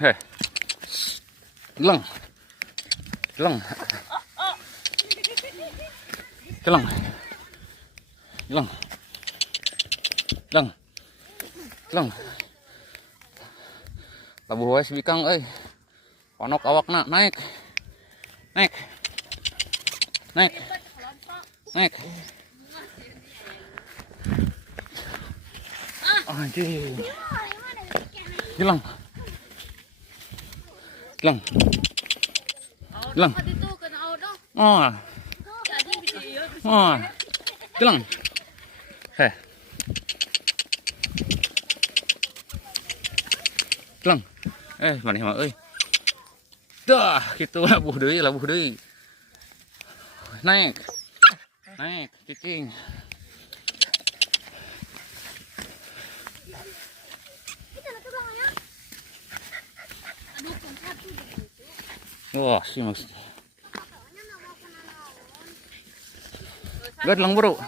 Heh. Leng. Leng. Leng. Leng. Leng. Leng. Labuh wae si Bikang euy. Ponok awakna naik. Naik. Naik. Naik. Anjing. Hilang. Hilang. Hilang. Oh. Oh. Hilang. Heh. Hilang. Maneh mah euy. Dah, kitu labuh deui. Naik. Naik, cicing. Wah, sih mas. Gak lang bro.